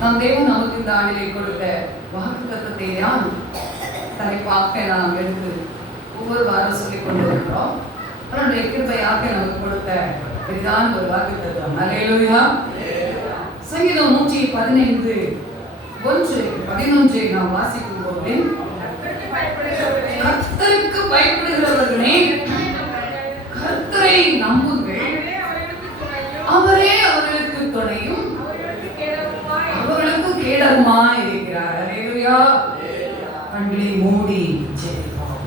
நம் தேவன் நமக்கு இந்த ஆண்டிலே கொடுத்த வாக்குத்தத்தத்தை தான் தலைப்பாக நாம் எடுத்து ஒவ்வொரு வாரம் சொல்லிக் கொண்டிருக்கிறோம். அவருடைய கிருபையாக நமக்கு கொடுத்த பெரிதான ஒரு வாக்குத்தத்தம். அல்லேலூயா. சங்கீதம் 115:1-11 நாம் வாசிக்கும் போது, கர்த்தருக்கு பயப்படுகிறவர்களே கர்த்தரை நம்புங்கள், அவரே அவர்களுக்கு துணையும் அவர்களுக்கு கேடகமாய் இருக்கிறார். அல்லேலூயா. கண்களை மூடி ஜெபிப்போம்.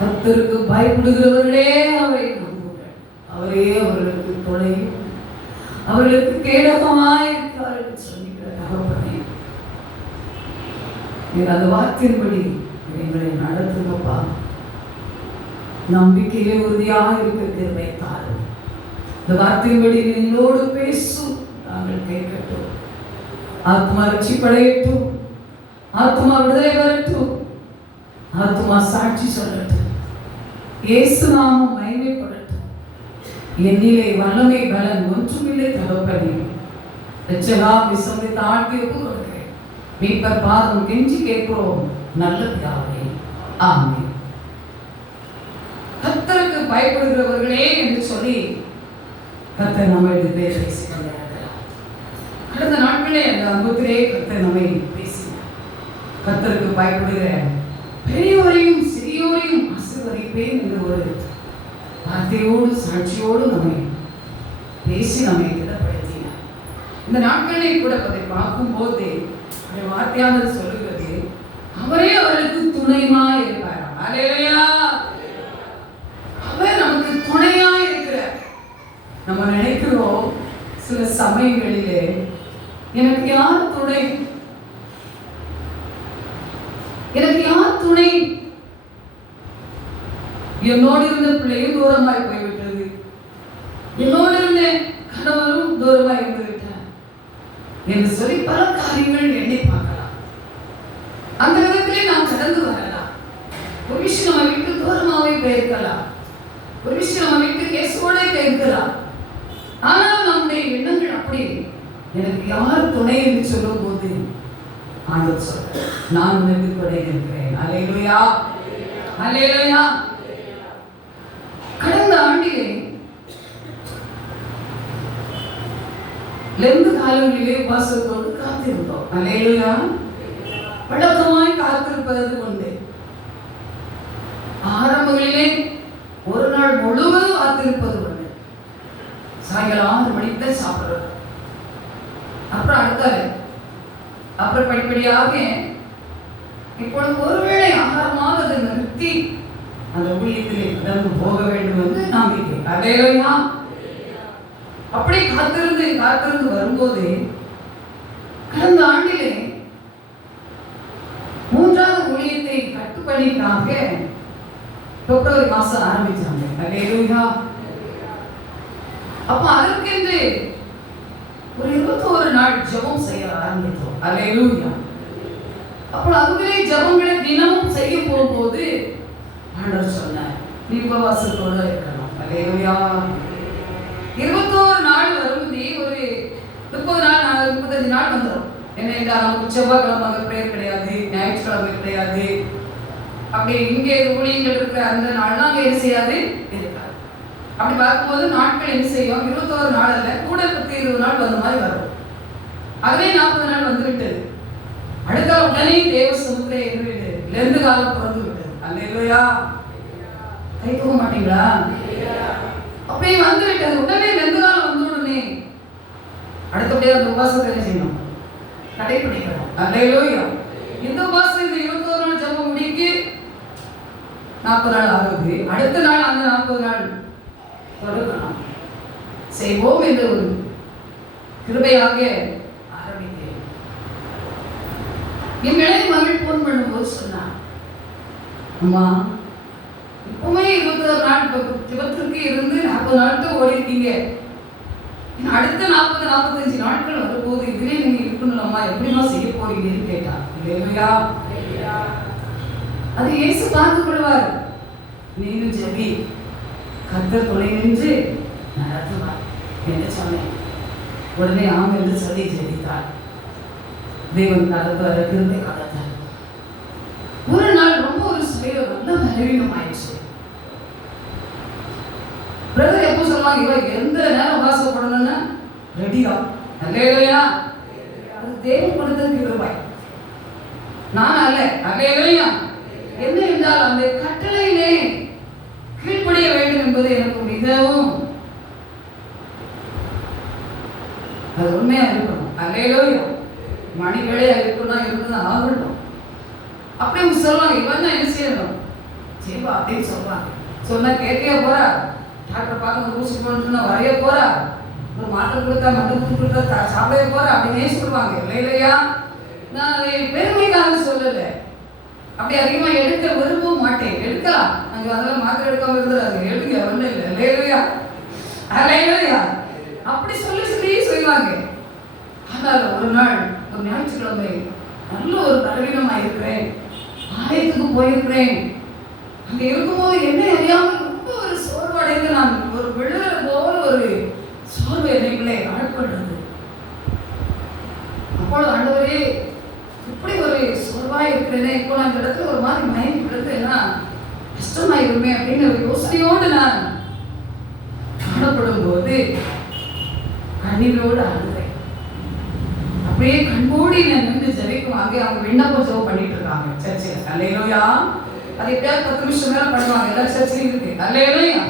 கர்த்தருக்கு பயப்படுகிறவர்களே அவரை நம்புங்கள், அவரே அவர்களுக்கு துணையும் அவர்களுக்கு கேடகமாய் இருக்கிறார் என்று சொல்லுகிற தகப்பனே, நீர் அந்த வாக்கின்படி எங்களை நடத்துங்கப்பா. நம்பிக்கையிலே உறுதியாக இருக்க கிருபை தாரும். இந்த வார்த்தையின்படி எங்களோடு பேசும், நாங்கள் கேட்கட்டும். ஆத்மா ரட்சிப்படையட்டும், ஆத்மா விடுதலை வரட்டும், ஆத்மா சாட்சி சொல்லட்டும், இயேசு நாமம் மகிமைப்படட்டும். என்னிலே வல்லமை பலன் ஒன்றுமில்லை தகப்பனே. ரட்சகா விசுவாசத்தை தாழ்த்தி ஒப்புக் கொடுக்கிறேன். மீட்பர் பாதம் கெஞ்சி கேட்கிறோம் நல்ல பிதாவே, ஆமென். கர்த்தருக்கு பயப்படுகிறவர்களே என்று சொல்லி கர்த்தர் நம்மளுக்கு பேசிக் கொண்டிருக்கிறார். கடந்த நாட்களே அந்த அன்பத்திலே கர்த்தர் நம்மை பேசினார். கர்த்தருக்கு பயப்படுகிற பெரியோரையும் சிறியோரையும் ஆசீர்வதிப்பேன் என்று ஒரு வார்த்தையோடு சாட்சியோடு நம்மை பேசி நம்மை திடப்படுத்தினார். இந்த நாட்களே கூட அதை பார்க்கும் போது அந்த வார்த்தையானது சொல்லுகிறது, அவரே அவர்களுக்கு துணையுமாய் இருப்பார். அல்லேலூயா. அவர் நமக்கு துணையாய் இருக்கிறார். நம்ம நினைக்கிறோம் சில சமயங்களிலே எனக்கு யார் துணை, எனக்கு யார் துணை, என்னோடு இருந்த பிள்ளையும் தூரமாய் போய்விட்டது, என்னோடு இருந்த கணவரும் தூரமாய் இருந்து விட்டார் என்று சொல்லி பல காரியங்கள் எண்ணி பார்க்கலாம். அந்த விதத்திலே நாம் கடந்து வரலாம். ஒரு விஷயம் நம்ம விட்டு தூரமாவே போயிருக்கலாம், ஒரு விஷயம் நம்ம விட்டு கேசோட போயிருக்கலாம். ஆனால் நம்முடைய எண்ணங்கள் அப்படி, எனக்கு யார் துணை என்று சொல்லும் போது ஆண்டவர் சொல்றார், நான் உனக்கு துணை இருக்கிறேன். அல்லேலூயா, அல்லேலூயா. கடந்த ஆண்டிலே லெந்து காலங்களிலே உபவாசத்தோடு காத்திருந்தோம். அல்லேலூயா. வழக்கமாய் காத்திருப்பது உண்டு. ஆரம்பங்களிலே ஒரு நாள் முழுவதும் காத்திருப்பது உண்டு. சாயங்காலம் 6 மணிக்கு தான் சாப்பிடுறது. அப்புறம் அடுத்தாரு, அப்புறம் படிப்படியாக இப்பொழுது ஒருவேளை ஆகாரமாக அதை நிறுத்தி அந்த ஊழியத்திலே கடந்து போக வேண்டும் என்று நம்பிக்கை. அல்லேலூயா. அப்படி காத்திருந்து வரும்போது கடந்த ஆண்டிலே 3வது ஊழியத்தை கட்டுப்பணிக்காக பிப்ரவரி மாசம் ஆரம்பிச்சாங்க. அல்லேலூயா. அப்ப அதற்கென்று ஒரு 21 நாள் ஜெபம் செய்ய ஆரம்பித்தோம். அல்லேலூயா. அப்போ அதுவே ஜெபங்களை தினமும் செய்ய போகும்போது ஆண்டவர் சொன்னார், நீ உபவாசத்தோடு இருக்கணும். அல்லேலூயா. 21 நாள் வரும்போது ஒரு 30 நாள் 35 நாள் வந்துடும். என்ன என்றால் நமக்கு செவ்வாய்க்கிழமை பிரேயர் கிடையாது, ஞாயிற்றுக்கிழமை கிடையாது. அப்படி இங்கே ஊழியங்கள் இருக்கிற அந்த நாள்லாம் அங்கே என்ன செய்யாது இருக்காது. அப்படி பார்க்கும்போது நாட்கள் என்ன செய்யும், 21 நாள் அல்ல, கூட 10-20 நாள் வந்த மாதிரி வரும். அதுவே 40 நாள் வந்து விட்டது. அடுத்த உடனே தேவ சமுத்திரை எதிர்விட்டு லெந்து காலம் பிறந்து விட்டது. அல்லேலூயா. கை தூக்க மாட்டீங்களா? அப்படியே வந்து விட்டது. உடனே லெந்து காலம் வந்த உடனே அடுத்தபடியே அந்த உபவாசத்தை செய்யணும், கடைபிடிக்கணும். அல்லேலூயா. இந்த உபவாசம் இந்த 21 நாள் ஜெபம் முடிக்க 40 நாள் ஆகுது. அடுத்த நாள் அந்த 40 நாள் தொடங்கணும் செய்வோம் என்று ஒரு கிருபையாக ஆரம்பித்தேன். என் இளைய மகள் போன் பண்ணும்போது சொன்னான், அம்மா இப்பவுமே 21 நாள் ஜெபத்திற்கு இருந்து 40 நாட்கள் ஓடி இருக்கீங்க, அடுத்த 40-45 நாட்கள் வரும்போது இதுவே நீங்க இருக்கணும்மா, எப்படிமா செய்ய போறீங்கன்னு கேட்டான். இல்லையா? அது இயேசு பார்த்து கொள்வார். நீனும் ஜெபி, கர்த்தர் துணை நின்று நடத்துவார் என்று சொன்னேன். உடனே ஆம் என்று சொல்லி ஜெபித்தார். தேவன் காலத்தார் கிருபை காலத்தார். ஒரு நாள் ரொம்ப ஒரு சரீரம் நல்ல பலவீனம் ஆயிடுச்சு. பிரதர் எப்போ சொல்லுவாங்க, இவ எந்த நேரம் வாசப்படணும்னா ரெடியா. அல்லேலூயா. அது தேவன் கொடுத்த கிருபை, நான் அல்ல. அல்லேலூயா. என்ன என்றால் அந்த கட்டளையிலே கீழ்ப்படிய வேண்டும் என்பது எனக்கு மிகவும் அது உண்மையா இருக்கணும். அல்லேலூயா. மணி வேலையா இருக்கணும், இருந்தது ஆகணும். அப்படி சொல்லுவாங்க, இவன் தான் என்ன செய்யணும் செய்வா அப்படின்னு சொல்லுவாங்க. சொன்னா கேட்க போறா, டாக்டர் பார்க்க ஊசி போனா வரைய போறா, ஒரு மாற்றம் கொடுத்தா மருந்து கொடுத்தா சாப்பிட போறா அப்படின்னே சொல்லுவாங்க. இல்லையா? நான் அதை பெருமைக்காக சொல்லல. அப்படி அதிகமா எடுக்க விரும்பவும் மாட்டேன். எடுக்கலாம், நாங்க அதெல்லாம் மாத்திரை எடுக்காம இருந்துடாது, எடுங்க ஒன்றும் இல்லை. இல்லையா? அல்லேலூயா. அப்படி சொல்லி செய்வாங்க. ஆனால் ஒரு நாள் ஒரு ஞாயிற்றுக்கிழமை நல்ல ஒரு பலவீனமா இருக்கிறேன், ஆலயத்துக்கு போயிருக்கிறேன். அங்க இருக்கும்போது என்ன அறியாமல் ரொம்ப ஒரு சோர்வடைந்து நான் ஒரு விழுற போல ஒரு சோர்வு என்னைக்குள்ளே ஆட்படுறது. அப்பொழுது ஆண்டவரே இப்படி ஒரு சோர்வாய் இருக்கிறேனே, இப்போ நான் இந்த இடத்துல ஒரு மாதிரி மயங்கி விழுந்தேன்னா கஷ்டமாயிருமே அப்படின்னு ஒரு யோசனையோடு நான் காணப்படும் போது கண்ணீரோடு அழுகிறேன். அப்படியே கண்மூடி நான் நின்று ஜெபிக்கும். அங்கே அவங்க விண்ணப்பம் ஜெபம் பண்ணிட்டு இருக்காங்க சர்ச்சில். அல்லேலூயா. அது எப்படியாவது 10 நிமிஷம் மேல பண்ணுவாங்க, எல்லா சர்ச்சிலையும் இருக்கு. அல்லேலூயா.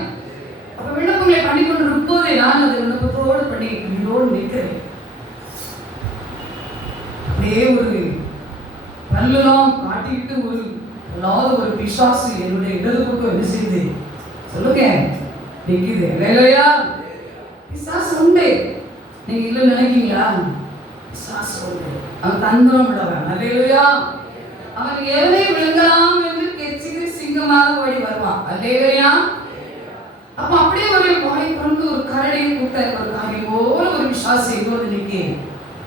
அப்ப விண்ணப்பங்களை பண்ணி கொண்டு இருக்கும்போதே நான் அது விண்ணப்பத்தோடு பண்ணி கண்ணீரோடு நிற்கிறேன். அப்படியே ஒரு பல்லெல்லாம் காட்டிக்கிட்டு ஒரு அல்லாத ஒரு பிசாசு என்னுடைய இடது பக்கம் என்ன செய்யுது சொல்லுங்க நிற்குது. அல்லேலூயா. பிசாசு உண்டு, நீங்க இல்லை நினைக்கீங்களா? பிசாசு உண்டு, அவன் தந்திரம் விடவன். அல்லேலூயா. அவன் எதை விழுங்கலாம் என்று கெச்சிக்கு சிங்கமாக ஓடி வருவான். அல்லேலூயா. அப்ப அப்படியே ஒரு வாய் கொண்டு ஒரு கரடியை கூட்ட ஒரு காரியம் போல ஒரு பிசாசு எங்கோடு நிற்க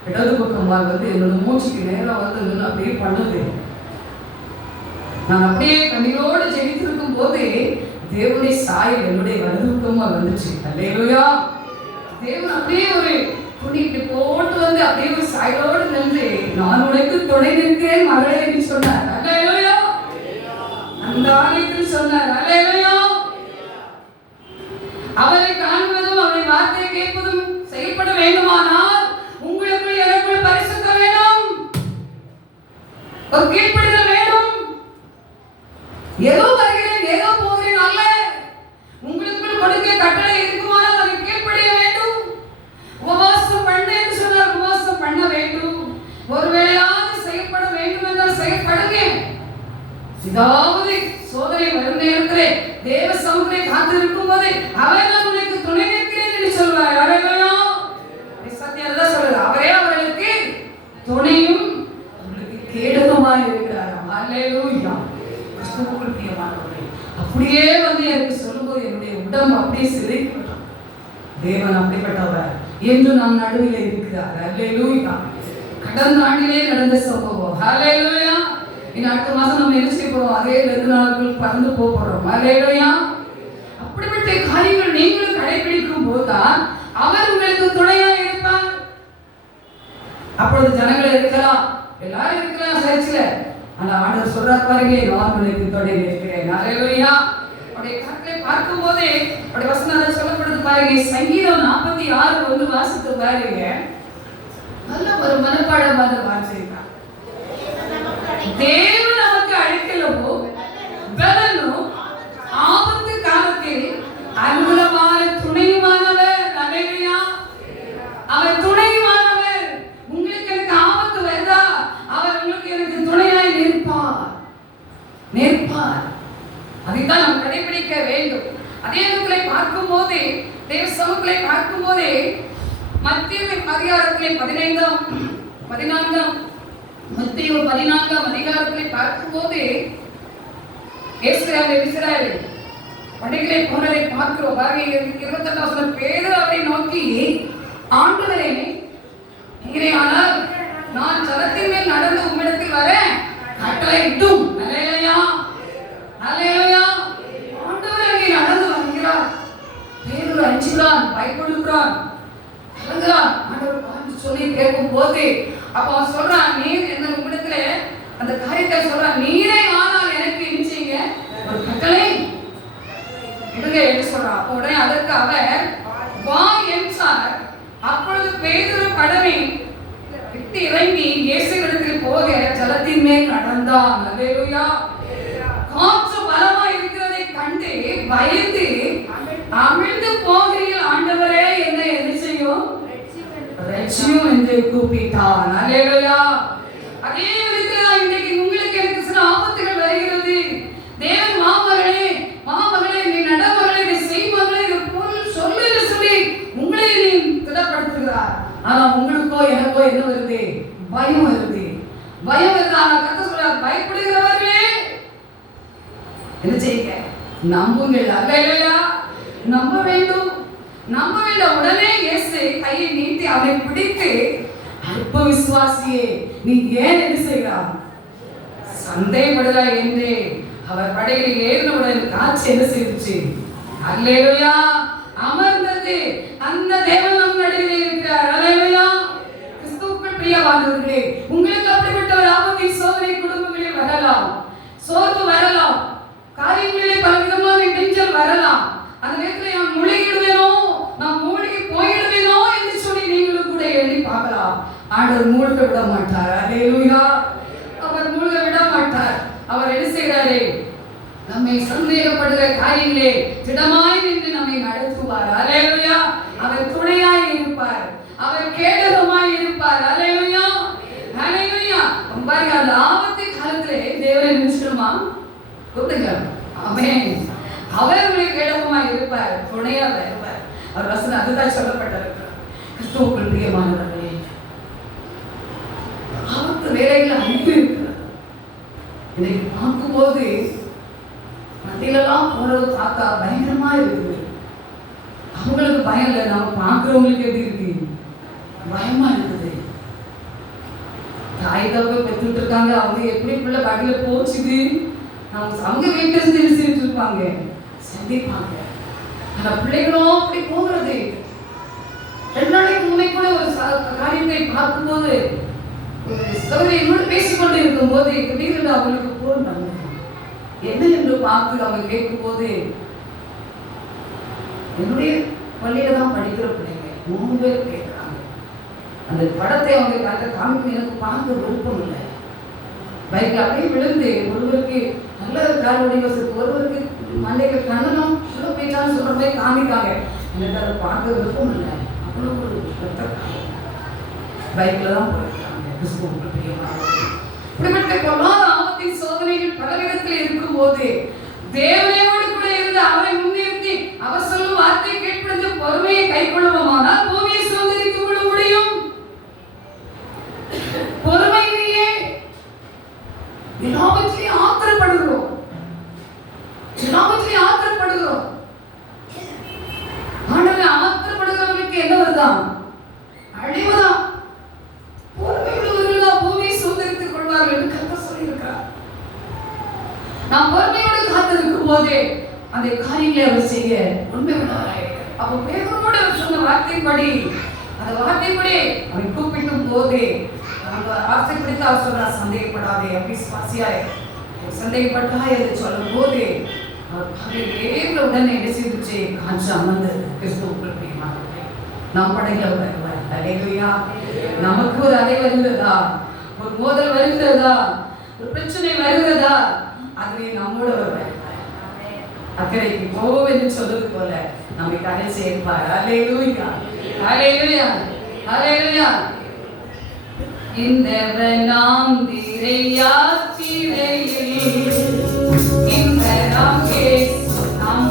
இடது பக்கமாக வந்து என்னோட மூச்சுக்கு நேரம் வந்து அப்படியே பண்ணுது. நான் அப்படியே கண்ணீரோடு ஜெபித்திருக்கும் போது தேவனுடைய சாயல் என்னுடைய வலது பக்கமா வந்துச்சு. அல்லேலூயா. தேவன் அப்படியே ஒரு துணி போட்டு வந்து அப்படியே ஒரு சாயலோடு நின்று நான் உனக்கு துணை நிற்கிறேன் மகளே என்று சொன்னார். அல்லேலூயா. அந்த ஆலயத்தில் சொன்னார். அல்லேலூயா. அவரை காண்பதும் அவரை வார்த்தை கேட்பதும் செய்யப்பட வேண்டுமானால் ஒரு கீழ்ப்படிதல் வேண்டும். ஏதோ வருகிறேன் ஏதோ போகிறேன் அல்ல. உங்களுக்குள் கொடுக்க கட்டளை இருக்குமானால் அதை கீழ்ப்படிய வேண்டும். உபவாசம் பண்ண என்று சொன்னால் உபவாசம் பண்ண வேண்டும். ஒருவேளையாவது செய்யப்பட வேண்டும் என்றால் செய்யப்படுங்க. ஏதாவது சோதனை வரும் நேரத்திலே தேவ சமூகத்தை காத்திருக்கும் போது அவர் நான் உனக்கு துணை நிற்கிறேன் என்று சொல்வார். அல்லேலூயா. சத்தியம் தான் சொல்லுது. அவரே அவர்களுக்கு துணையும் அவர்களுக்கு கேடகமாய் இருக்கிறார். அல்லேலூயா. கிறிஸ்துவுக்குள் பிரியமானவர்களே, அப்படியே வந்து எனக்கு சொல்லும்போது என்னுடைய உடம்பு அப்படியே சிதைக்கப்படும். தேவன் அப்படிப்பட்டவர் என்று நம் நடுவில் இருக்கிறார். அல்லேலூயா. கடந்த ஆண்டிலே நடந்த சம்பவம். அல்லேலூயா. இனி அடுத்த மாசம் நம்ம என்ன செய்ய போறோம்? அதே 2 நாட்கள் பறந்து போறோம். அல்லேலூயா. அப்படிப்பட்ட காரியங்கள் நீங்களும் கடைபிடிக்கும் போதுதான் அவர் உங்களுக்கு துணையாக இருப்பார். அப்பொழுது ஜனங்கள் இருக்கலாம், எல்லாரும் இருக்கலாம் சர்ச்சில். ஆனா ஆண்டவர் சொல்றார் பாருங்க, நான் உங்களுக்கு துணை இருக்கிறேன். அல்லேலூயா. அவருடைய கருத்தை பார்க்கும் போதே அவருடைய வசனம் சொல்லப்படுது பாருங்க. சங்கீதம் 46:1 வாசித்து பாருங்க. நல்ல ஒரு மனப்பாடமான வார்த்தை தான். தேவன் நமக்கு அழைக்கலவோ பலனோ ஆபத்து காலத்தில் அனுகூலமான துணையுமானவர். அல்லேலூயா. அவர் துணையுமானவர். உங்களுக்கு எனக்கு ஆபத்து வருதா, அவர் உங்களுக்கு எனக்கு துணையாய் நிற்பார். அதைத்தான் நாம் கடைபிடிக்க வேண்டும். அதே இடத்துல பார்க்கும் போதே தேவ சமூகங்களை பார்க்கும் போதே மத்திய அதிகாரத்திலே 14 அதிகாரத்திலே பார்க்கும்போது இஸ்ரவேல் படைகளை போனதை பார்க்கிறோம். 28 பேதுரு அவரை நோக்கி, ஆண்டவரே, ஆனால் நான் ஜலத்தின் மேல் நடந்து உம்மிடத்தில் வர கட்டளையிட்டும். அல்லேலூயா. அல்லேலூயா. ஆண்டவர் அங்கே நடந்து வருகிறார். பேதுரு அஞ்சுகிறான், பயப்படுகிறான், கலங்குகிறான். ஆண்டவர் பார்த்து சொல்லி கேட்கும் போது அப்ப அவன் சொல்றான், நீர் என்ன உம்மிடத்துல அந்த காரியத்தை சொல்றான், நீரே ஆனால் எனக்கு என்ன செய்யுங்க, ஒரு கட்டளை இடுங்க என்று சொல்றான். அப்ப உடனே அதற்கு அவர் வா என்றார். அப்பொழுது பேதுரு படவை விட்டு இறங்கி இயேசுவிடத்தில் போக ஜலத்தின் மேல் நடந்தான். அல்லேலூயா. காற்று பலமா இருக்கிறதை கண்டு பயந்து அமிழ்ந்து போகையில் ஆண்டவரே என்னை என்ன செய்யும் ரட்சியும் என்று கூப்பிட்டான். அல்லேலூயா. அதே விதத்தில் இன்றைக்கு உங்களுக்கு எனக்கு சில ஆபத்துகள் வருகிறது. தேவன் மாமகளே நீ நடமகளே நீ செய்மகளே இது போல் சொல்லு சொல்லி உங்களை நீ திடப்படுத்துகிறார். ஆனா உங்களுக்கோ எனக்கோ என்ன வருது? பயம் வருது. பயம் வருது. ஆனா கர்த்தர் சொல்றார், பயப்படுகிறவர்களே என்ன செய்யுங்க? நம்புங்கள். அல்லேலூயா. நம்ப வேண்டும். உடனே இயேசு கையை நீட்டி அவனை பிடித்து, அற்ப விசுவாசியே, நீ ஏன் என்ன செய்கிறாய்? சந்தேகப்படுகிறாய் என்று அவர் படையில் ஏறினவுடன் காட்சி என்ன செய்துச்சு? அல்லேலூயா. அமர்ந்தது. அந்த தேவன் நம் நடுவில் இருக்கிறார். அல்லேலூயா. கிறிஸ்துவுக்குள் பிரியமானவர்களே, உங்களுக்கு அப்படிப்பட்ட ஒரு ஆபத்தின் சோதனை குடும்பங்களில் வரலாம், சோர்வு வரலாம், காரியங்களிலே பலவிதமான இடைஞ்சல் வரலாம். அந்த நேரத்தில் நான் முழுகிடுவேனோ, நான் மூழ்கி போயிடுவேனோ என்று சொல்லி நீங்களும் கூட எண்ணி பார்க்கலாம். ஆண்டவர் மூழ்க விட மாட்டார். அல்லேலூயா. அவர் மூழ்க விட மாட்டார். அவர் என்ன செய்கிறாரே, நம்மை சந்தேகப்படுகிற காரியங்களே திடமாய் நின்று நம்மை நடத்துவார். அல்லேலூயா. அவர் துணையாய் இருப்பார். அவர் கேடகமாய் இருப்பார். அல்லேலூயா. அல்லேலூயா. பாருங்க, அந்த ஆபத்து காலத்திலே தேவனை நினைச்சிடுமா? கூப்பிடுங்க. ஆமென். அவர் உங்களுக்கு கேடகமாய் இருப்பார், துணையாக இருப்பார். அவர் வசனம் அதுதான் சொல்லப்பட்டிருக்கிறார். கிறிஸ்துவுக்குள் பிரியமானவர்களே, ஆபத்து வேலைகள் அழிவு இருக்கிறது. இன்னைக்கு பார்க்கும்போது மத்தியிலெல்லாம் போறது பார்த்தா பயங்கரமா இருக்குது. அவங்களுக்கு பயம் இல்லை, நம்ம பார்க்கிறவங்களுக்கு எப்படி இருக்கு? பயமா இருக்குது. தாய் தப்ப பெற்றுட்டு இருக்காங்க, அவங்க எப்படி பிள்ளை வண்டியில போச்சுது, அவங்க வீட்டுல இருந்து இருப்பாங்க, சந்திப்பாங்க. ஆனா பிள்ளைகளும் அப்படி போகிறது. 2 நாளைக்கு முன்னே கூட ஒரு காரியத்தை பார்க்கும்போது என்னோட பேசிக்கொண்டு இருக்கும் போது திடீர்னு அவங்களுக்கு போனாங்க. என்ன என்று பார்த்து அவங்க கேட்கும் போது, என்னுடைய பள்ளியில தான் படிக்கிற பிள்ளைங்க 3 பேர் கேட்கிறாங்க. அந்த படத்தை அவங்க காமிக்க எனக்கு பார்க்க விருப்பம் இல்லை. பைக்ல அப்படியே விழுந்து ஒருவருக்கு நல்ல கால் வடிவசத்து, ஒருவருக்கு மண்டைக்கு கண்ணனும் உள்ள போயிட்டான்னு சொல்ற போய் காமிக்காங்க. எனக்கு அதை பார்க்க விருப்பம் இல்லை. அவ்வளோ ஒரு பைக்ல தான் போயிருக்காங்க. கிறிஸ்துவுக்கு பிரியமானவர்களே, இப்படிப்பட்ட பொல்லாத ஆபத்தின் சோதனைகள் பலவிதத்தில் இருக்கும் போது தேவனோடு கூட இருந்து அவரை முன்னிறுத்தி அவர் சொல்லும் வார்த்தை கேட்பது பொறுமையை கைக்கொள்ளுவோமானால் பூமியை சுதந்திரிக்க கூட முடியும். பொறுமையிலேயே எல்லாவற்றையும் ஆத்திரப்படுகிறோம், எல்லாவற்றையும் ஆத்திரப்படுகிறோம். ஆனால் ஆத்திரப்படுகிறவர்களுக்கு என்ன வருதான்? அழிவுதான். பொறுமை உள்ளவர்கள் பூமியை சுதந்திரித்துக் கொள்வார்கள் என்று கர்த்தர் சொல்லியிருக்கிறார். நாம் பொறுமையோடு காத்திருக்கும் போதே அந்த காரியங்களை அவர் செய்ய உண்மை உள்ளவராயிருக்கிறார். அப்போ பேதுருவோடு சொன்ன வார்த்தைப்படி, அந்த வார்த்தைப்படி அவன் கூப்பிட்டும் போதே அந்த வார்த்தை பிடித்து அவர் சொல்றார், சந்தேகப்படாதே அவிசுவாசியாய், சந்தேகப்பட்டாய் என்று சொல்லும் போது அவர் உடனே என்ன செய்துச்சு? காஞ்சு அமர்ந்தது. கிறிஸ்துவுக்குள் பிரியமானவர்களே, நம் படையில வருவார். அல்லேலூயா. நமக்கு ஒரு அலை வருகிறதா, ஒரு மோதல் வருகிறதா, ஒரு பிரச்சனை வருகிறதா, அதிலே நம்மோடு வருவார். அக்கறைக்கு போவோம் என்று சொல்வது போல நம்மை கரை சேர்ப்பார். அல்லேலூயா, அல்லேலூயா, அல்லேலூயா. இந்த நாம் திரையாத்திரையில் இந்த நாம் கேஸ் நாம்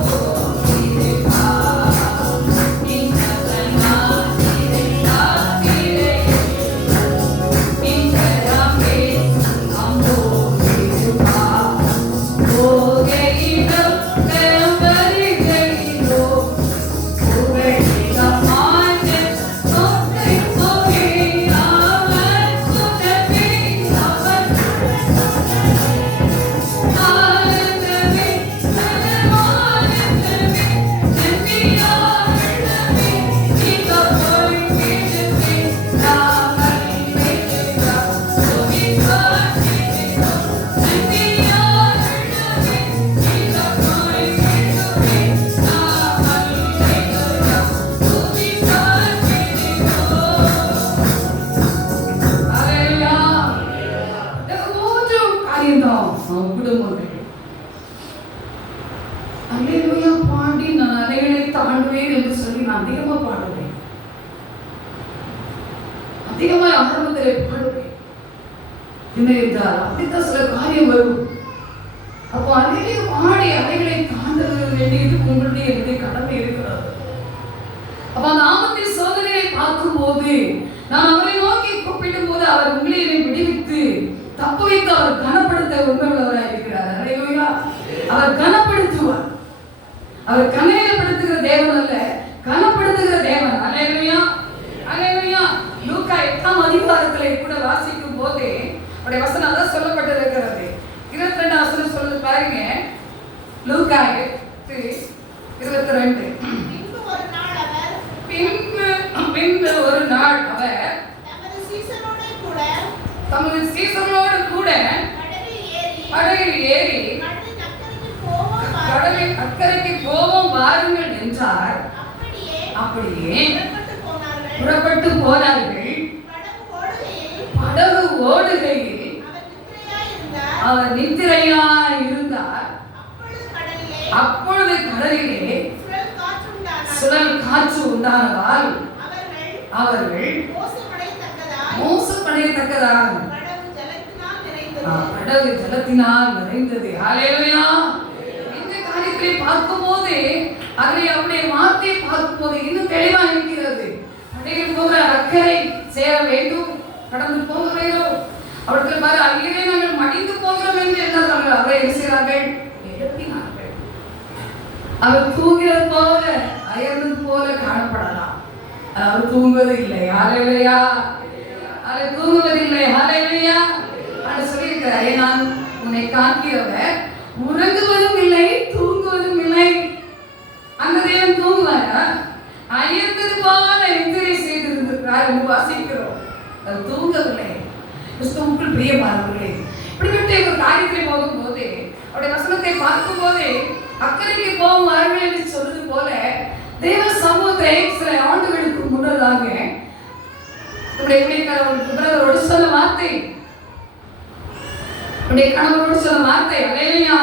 அல்லேலூயா பாடி நான் அலைகளை தாண்டுவேன் என்று சொல்லி நான் அதிகமா பாடுவேன், அதிகமா ஆரம்பத்திலே பாடுவேன். என்ன என்றால் அப்படித்தான் சில காரியம் வரும். அப்போ அலைகளை பாடி அலைகளை தாண்ட வேண்டியது உங்களுடைய என்னுடைய கடமை இருக்கிறது. அப்ப அந்த ஆபத்தின் சோதனையை பார்க்கும் போது நான் அவரை நோக்கி கூப்பிடும் போது அவர் உங்களை விடுவித்து தப்பு வைத்து அவர் கனப்படுத்த உண்மையுள்ளவராக இருக்கிறார். அல்லேலூயா. அவர் கனப்படுத்துவார். அவர் கனப்படுத்துகிற தேவன் அல்ல, கனப்படுத்துகிற தேவன். அல்லேலூயா, அல்லேலூயா. லூக்கா 8ஆம் அதிகாரத்திலே கூட வாசிக்கும் போது அவருடைய வசனம் அதான் சொல்லப்பட்டிருக்கிறது. 22ஆம் வசனம் சொல்லுது பாருங்க. லூக்கா 8:22. பின்பு ஒரு நாள் அவர் தமது சீசரோடு கூட படகில் ஏறி கடலின் அக்கறைக்கு போவோம் வாருங்கள் என்றார். அப்படியே புறப்பட்டு போனார்கள். படகு ஓடுகையில் அவர் நித்திரையாய் இருந்தார். அப்பொழுது கடலிலே சுழல் காற்று உண்டானதால் அவர்கள் மோசமடையத்தக்கதாக படகு ஜலத்தினால் நிறைந்தது. அல்லேலூயா. இந்த காரியத்தை பார்க்கும்போது அதை அவருடைய வார்த்தையை பார்க்கும்போது இன்னும் தெளிவாக இருக்கிறது. படகில் போகிற அக்கறை சேர வேண்டும், கடந்து போக வேண்டும். அவர்கள் பாரு அங்கே நாங்கள் மடிந்து போகிறோம் என்று என்ன சொல்றார்கள்? அவரை என்ன செய்கிறார்கள்? எழுப்பினார்கள். அவர் தூங்கிறது போல அயர்ந்தது போல காணப்படலாம், அவர் தூங்குவது இல்லை. அல்லேலூயா. அவர் தூங்குவதில்லை. அல்லேலூயா. அது சொல்லியிருக்கிறார், நான் உன்னை காக்கிறவர் உறங்குவதும் இல்லை தூங்குவதும் இல்லை. அந்த தேவன் தூங்குவாரா? அயர்ந்தது போல எந்திரை செய்திருந்திருக்கிறார் என்று வாசிக்கிறோம். அது தூங்கவில்லை. கிறிஸ்துவுக்குள் பிரியமானவர்களே, இப்படிப்பட்ட ஒரு காரியத்தை போகும்போது அவருடைய வசனத்தை பார்க்கும் போது அக்கறைக்கு போகும் வாருங்கள் என்று சொல்வது போல தேவ சமூகத்தை சில ஆண்டுகளுக்கு முன்னதாக நம்முடைய சொன்ன வார்த்தை உடைய கணவரோடு சொன்ன வார்த்தை, அல்லேலூயா,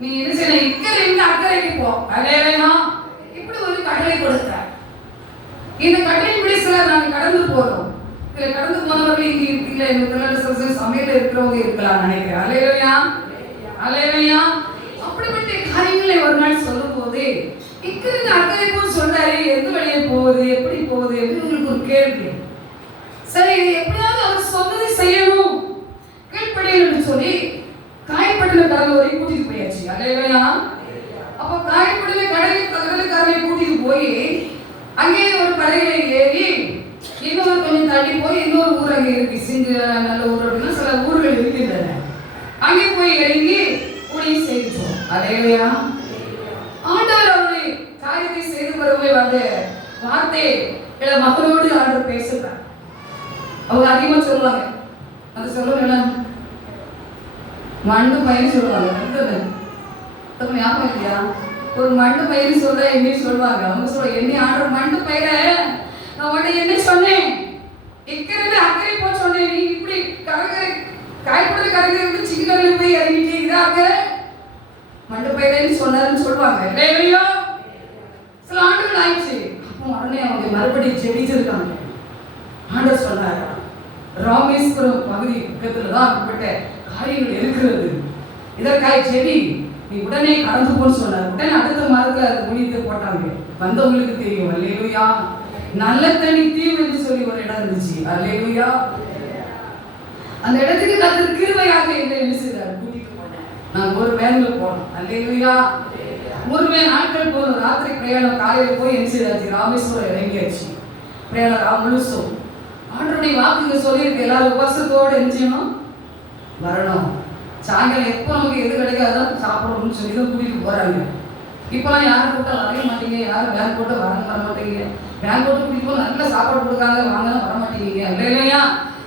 நீ என்ன செய்யணும், இக்கரையிலிருந்து அக்கறைக்கு போ, அல்லேலூயா. இப்படி ஒரு கட்டளை கொடுத்தார். இந்த கட்டளைப்படி சிலர் நாங்கள் கடந்து போறோம். இதுல கடந்து போனவர்கள் இங்க இல்ல, இந்த சமையல இருக்கிறவங்க இருக்கலாம் நினைக்கிறேன். அல்லேலூயா, அல்லேலூயா. அப்படிப்பட்ட காரியங்களை ஒரு நாள் சொல்லும் போது இக்கிருந்து அக்கறை போல் சொல்றாரு, எந்த வழியை போகுது, எப்படி போகுது உங்களுக்கு ஒரு கேள்வி. சரி, எப்படியாவது அவர் சொன்னதை செய்யணும், கீழ்ப்படியணும்னு சொல்லி காயப்பட்டின கடலோரை கூட்டிட்டு போயாச்சு. அல்லேலூயா. அப்ப காயப்பட்டின கடலுக்காரனை கூட்டிட்டு போய் அங்கே ஒரு படகுல ஏறி இன்னொரு கொஞ்சம் தள்ளி போய் இன்னொரு ஊர் அங்கே இருக்கு, சிங்க நல்ல ஊர் அப்படின்னா சில ஊர்கள் இருக்கின்றன. அங்கே போய் இறங்கி ஊழியம் செய்துட்டோம். அல்லேலூயா. ஆண்டவர் அவருடைய காரியத்தை செய்து வரும்போது அந்த வார்த்தை மகளோடு ஆண்டவர் பேசுறார். அவங்க அதிகமா சொல்லுவாங்க, அது சொல்லுங்க மண்டு பயிர் சொல்லுவாங்க. ஞாபகம் இல்லையா? ஒரு மண்டு பயிர் சொல்ற என்ன சொல்லுவாங்க, அவங்க சொல்ல என்ன ஆண்டவர் மண்டு பயிர நான் உடனே என்ன சொன்னேன், இக்கிறது அக்கறை போ சொன்னேன், நீ இப்படி கரகரை காய்படுறது கரகரை சிக்கனல போய் இறங்கிட்டே இதாக்க மண்டு பயிரன்னு சொன்னாருன்னு சொல்லுவாங்க. இல்லையோ சில ஆண்டுகள் ஆயிடுச்சு. அப்போ உடனே அவங்க மறுபடியும் ஜெபிச்சிருக்காங்க. ஆண்டவர் சொன்னாரு, ராமேஸ்வரம் பகுதி பக்கத்துல தான் அப்படிப்பட்ட காரியங்கள் இருக்கிறது, இதற்காக ஜெபி, நீ உடனே கடந்து போன்னு சொன்னார். உடனே அடுத்த மாதத்துல அது முடித்து போட்டாங்க. வந்தவங்களுக்கு தெரியும். அல்லேலூயா. நல்ல தண்ணி தீவு என்று சொல்லி ஒரு இடம் இருந்துச்சு. அல்லேலூயா. அந்த இடத்துக்கு கர்த்தர் கிருபையாக என்ன செய்தார், கூட்டிட்டு போனேன். நாங்க ஒரு வேன்ல போனோம். அல்லேலூயா. ஒரு நாட்கள் போனோம். ராத்திரி பிரயாணம், காலையில போய் என்ன செய்தாச்சு, ராமேஸ்வரம் இறங்கியாச்சு. பிரயாணம் முழுசும் ஆண்டவருடைய வாக்குங்க சொல்லியிருக்கு, எல்லாரும் உபவாசத்தோடு என்ன செய்யணும், வரணும். சாயங்காலம் எப்போ நமக்கு எது கிடைக்காதான் சாப்பிடணும்னு சொல்லி தான் கூட்டிட்டு போறாங்க. இப்போலாம் யாரும் கூட்ட வரவே மாட்டீங்க, யாரும் வேன் போட்டு வர மாட்டீங்க. வேன் போட்டு கூட்டிட்டு போய் நல்ல சாப்பாடு கொடுக்காங்க, வாங்க வர மாட்டேங்க. இல்லையா?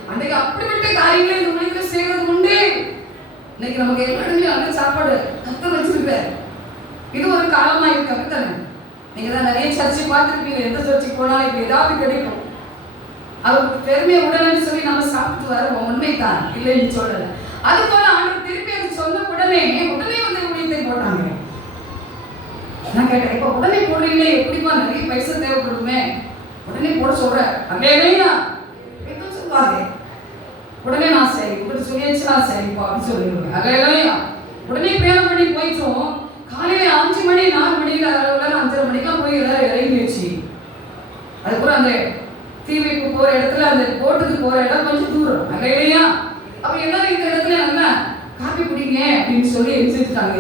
அன்றைக்கு அப்படிப்பட்ட காரியங்களை இந்த உலகத்துல செய்வது உண்டு. இன்னைக்கு நமக்கு எல்லா இடங்களையும் நல்ல சாப்பாடு கத்த வச்சிருக்க. இது ஒரு காலமா இருக்கு. அப்படித்தானே? நீங்க தான் நிறைய சர்ச்சை பார்த்துருப்பீங்க. எந்த சர்ச்சைக்கு போனாலும் இப்ப ஏதாவது கிடைக்கும். அவருக்கு பெருமையை உடனே சொல்லி நம்ம சாப்பிட்டு வர உண்மைதான், இல்லைன்னு சொல்லல. அது போல ஆண்டவர் திருப்பி அது சொன்ன உடனே வந்து ஊழியத்தை போட்டாங்க. நான் கேட்டேன், இப்ப உடனே போடுறீங்களே எப்படிமா, நிறைய பைசா தேவைப்படுமே, உடனே போட சொல்றேன். அப்படியே சொல்லுவாங்க. உடனே நான் சரி, இப்படி சொல்லியாச்சு, நான் சரிப்பா அப்படின்னு சொல்லிடுவேன். அல்லேலூயா. உடனே பிரயாணம் பண்ணி போயிட்டோம். காலையில 5 மணி 4 மணிக்கு 5:30 மணிக்கெல்லாம் போய் எல்லாரும் இறங்கிடுச்சு. அதுக்கப்புறம் அந்த தீவுக்கு போற இடத்துல அந்த போட்டுக்கு போற இடம் கொஞ்சம் தூரம். அல்லேலூயா. அப்ப எல்லாரும் இந்த இடத்துல என்ன காபி குடிங்க அப்படின்னு சொல்லி எழுதிட்டாங்க.